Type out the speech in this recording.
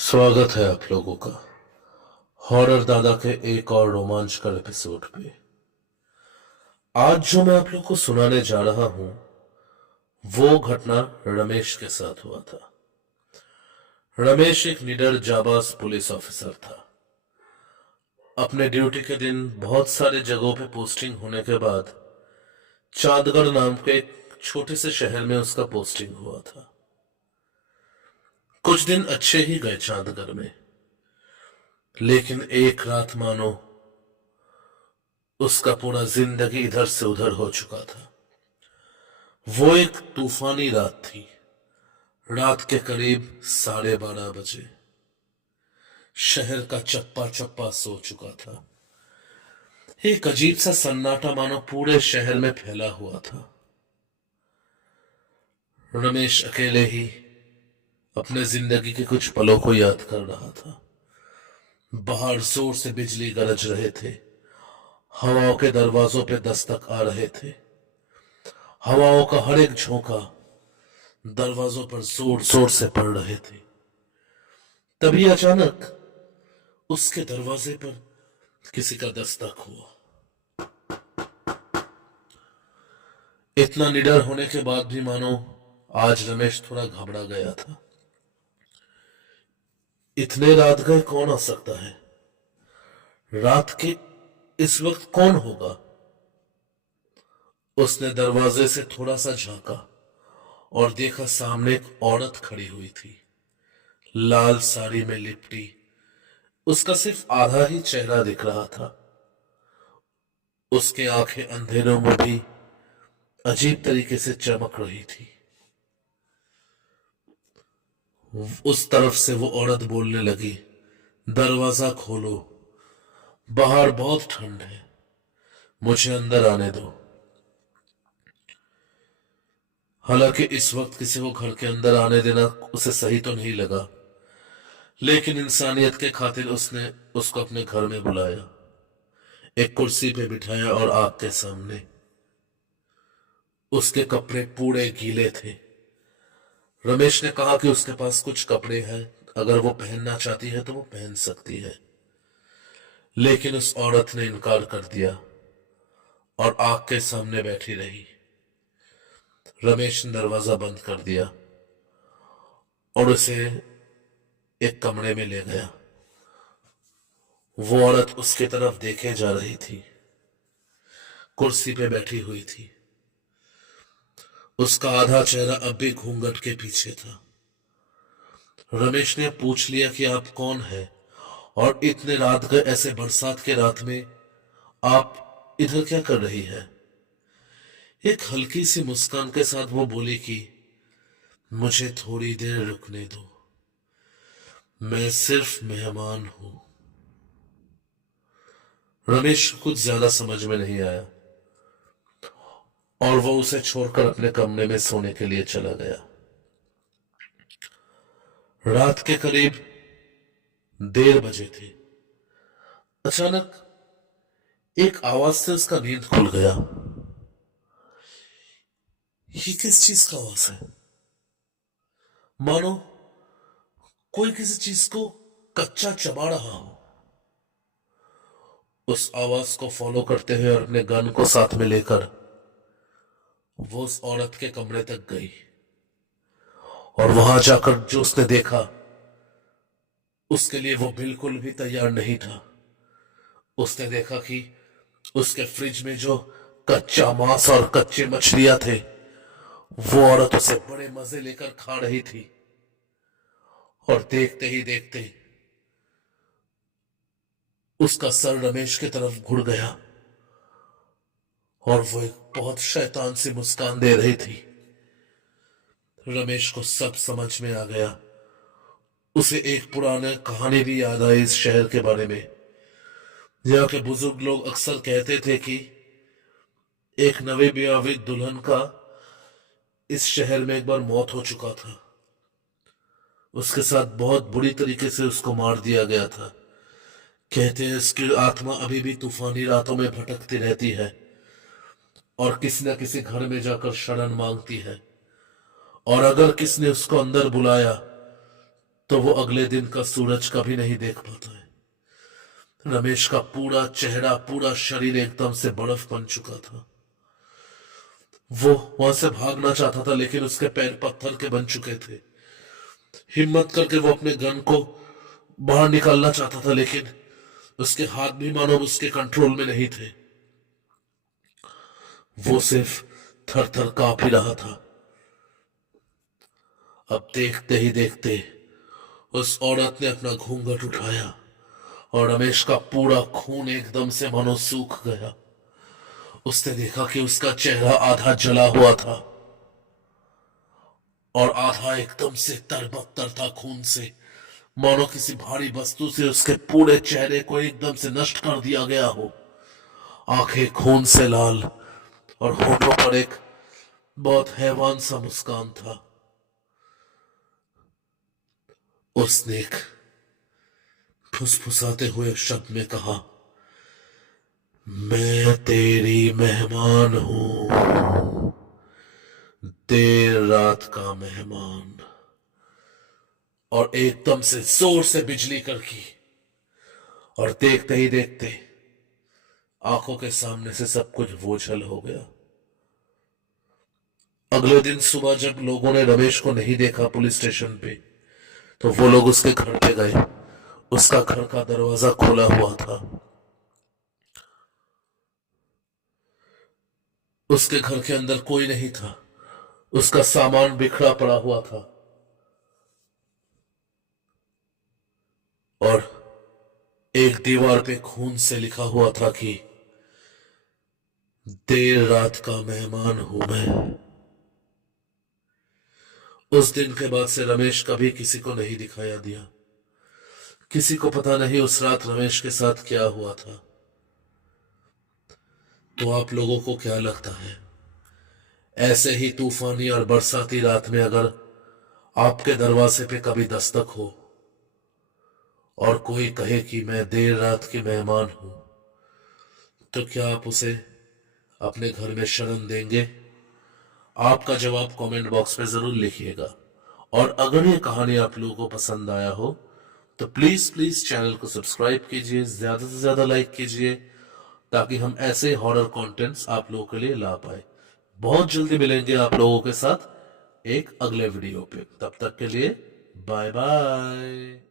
स्वागत है आप लोगों का हॉरर दादा के एक और रोमांचकर एपिसोड पे। आज जो मैं आप लोग को सुनाने जा रहा हूं वो घटना रमेश के साथ हुआ था। रमेश एक निडर जाबाज पुलिस ऑफिसर था। अपने ड्यूटी के दिन बहुत सारे जगहों पे पोस्टिंग होने के बाद चांदगढ़ नाम के एक छोटे से शहर में उसका पोस्टिंग हुआ था। कुछ दिन अच्छे ही गए चांदगढ़ में, लेकिन एक रात मानो उसका पूरा जिंदगी इधर से उधर हो चुका था। वो एक तूफानी रात थी। रात के करीब 12:30 बजे शहर का चप्पा चप्पा सो चुका था। एक अजीब सा सन्नाटा मानो पूरे शहर में फैला हुआ था। रमेश अकेले ही अपने जिंदगी के कुछ पलों को याद कर रहा था। बाहर जोर से बिजली गरज रहे थे। हवाओं के दरवाजों पे दस्तक आ रहे थे। हवाओं का हर एक झोंका दरवाजों पर जोर जोर से पड़ रहे थे। तभी अचानक उसके दरवाजे पर किसी का दस्तक हुआ। इतना निडर होने के बाद भी मानो आज रमेश थोड़ा घबरा गया था। इतने रात गए कौन आ सकता है? रात के इस वक्त कौन होगा? उसने दरवाजे से थोड़ा सा झांका और देखा सामने एक औरत खड़ी हुई थी, लाल साड़ी में लिपटी। उसका सिर्फ आधा ही चेहरा दिख रहा था। उसके आंखें अंधेरों में भी अजीब तरीके से चमक रही थी। उस तरफ से वो औरत बोलने लगी, दरवाजा खोलो, बाहर बहुत ठंड है, मुझे अंदर आने दो। हालांकि इस वक्त किसी को घर के अंदर आने देना उसे सही तो नहीं लगा, लेकिन इंसानियत के खातिर उसने उसको अपने घर में बुलाया, एक कुर्सी पे बिठाया और आग के सामने। उसके कपड़े पूरे गीले थे। रमेश ने कहा कि उसके पास कुछ कपड़े हैं, अगर वो पहनना चाहती है तो वो पहन सकती है, लेकिन उस औरत ने इनकार कर दिया और आग के सामने बैठी रही। रमेश ने दरवाजा बंद कर दिया और उसे एक कमरे में ले गया। वो औरत उसके तरफ देखे जा रही थी, कुर्सी पे बैठी हुई थी। उसका आधा चेहरा अब भी घूंघट के पीछे था। रमेश ने पूछ लिया कि आप कौन हैं और इतने रात गए ऐसे बरसात के रात में आप इधर क्या कर रही है? एक हल्की सी मुस्कान के साथ वो बोली कि मुझे थोड़ी देर रुकने दो, मैं सिर्फ मेहमान हूं। रमेश कुछ ज्यादा समझ में नहीं आया और वो उसे छोड़कर अपने कमरे में सोने के लिए चला गया। रात के करीब 1:30 बजे थे। अचानक एक आवाज से उसका नींद खुल गया। ये किस चीज का आवाज है? मानो कोई किसी चीज को कच्चा चबा रहा हो। उस आवाज को फॉलो करते हुए और अपने गन को साथ में लेकर वो उस औरत के कमरे तक गई और वहां जाकर जो उसने देखा उसके लिए वो बिल्कुल भी तैयार नहीं था। उसने देखा कि उसके फ्रिज में जो कच्चा मांस और कच्ची मछलियां थे वो औरत उसे बड़े मजे लेकर खा रही थी। और देखते ही देखते उसका सर रमेश की तरफ घुड़ गया और वो एक बहुत शैतान सी मुस्कान दे रही थी। रमेश को सब समझ में आ गया। उसे एक पुरानी कहानी भी याद आई इस शहर के बारे में। यहाँ के बुजुर्ग लोग अक्सर कहते थे कि एक नवी ब्याही दुल्हन का इस शहर में एक बार मौत हो चुका था। उसके साथ बहुत बुरी तरीके से उसको मार दिया गया था। कहते हैं उसकी आत्मा अभी भी तूफानी रातों में भटकती रहती है और किसी न किसी घर में जाकर शरण मांगती है, और अगर किसने उसको अंदर बुलाया तो वो अगले दिन का सूरज कभी नहीं देख पाता है। रमेश का पूरा चेहरा, पूरा शरीर एकदम से बर्फ बन चुका था। वो वहां से भागना चाहता था, लेकिन उसके पैर पत्थर के बन चुके थे। हिम्मत करके वो अपने गन को बाहर निकालना चाहता था, लेकिन उसके हाथ भी मानो उसके कंट्रोल में नहीं थे। वो सिर्फ थर थर कांप ही रहा था। अब देखते ही देखते उस औरत ने अपना घूंघट उठाया और रमेश का पूरा खून एकदम से मानो सूख गया। उसने देखा कि उसका चेहरा आधा जला हुआ था और आधा एकदम से तरबतर था खून से, मानो किसी भारी वस्तु से उसके पूरे चेहरे को एकदम से नष्ट कर दिया गया हो। आंखें खून से लाल और होठों पर एक बहुत हैवान सा मुस्कान था। उसने एक फुसफुसाते हुए शब्द में कहा, मैं तेरी मेहमान हूं, देर रात का मेहमान। और एकदम से जोर से बिजली कड़की और देखते ही देखते आंखों के सामने से सब कुछ बोझल हो गया। अगले दिन सुबह जब लोगों ने रमेश को नहीं देखा पुलिस स्टेशन पे, तो वो लोग उसके घर पे गए। उसका घर का दरवाजा खुला हुआ था। उसके घर के अंदर कोई नहीं था। उसका सामान बिखरा पड़ा हुआ था और एक दीवार पे खून से लिखा हुआ था कि देर रात का मेहमान हूं मैं। उस दिन के बाद से रमेश कभी किसी को नहीं दिखाया दिया। किसी को पता नहीं उस रात रमेश के साथ क्या हुआ था। तो आप लोगों को क्या लगता है, ऐसे ही तूफानी और बरसाती रात में अगर आपके दरवाजे पे कभी दस्तक हो और कोई कहे कि मैं देर रात की मेहमान हूं, तो क्या आप उसे अपने घर में शरण देंगे? आपका जवाब कमेंट बॉक्स में जरूर लिखिएगा। और अगर ये कहानी आप लोगों को पसंद आया हो तो प्लीज प्लीज चैनल को सब्सक्राइब कीजिए, ज्यादा से ज्यादा लाइक कीजिए, ताकि हम ऐसे हॉरर कंटेंट्स आप लोगों के लिए ला पाए। बहुत जल्दी मिलेंगे आप लोगों के साथ एक अगले वीडियो पे। तब तक के लिए बाय बाय।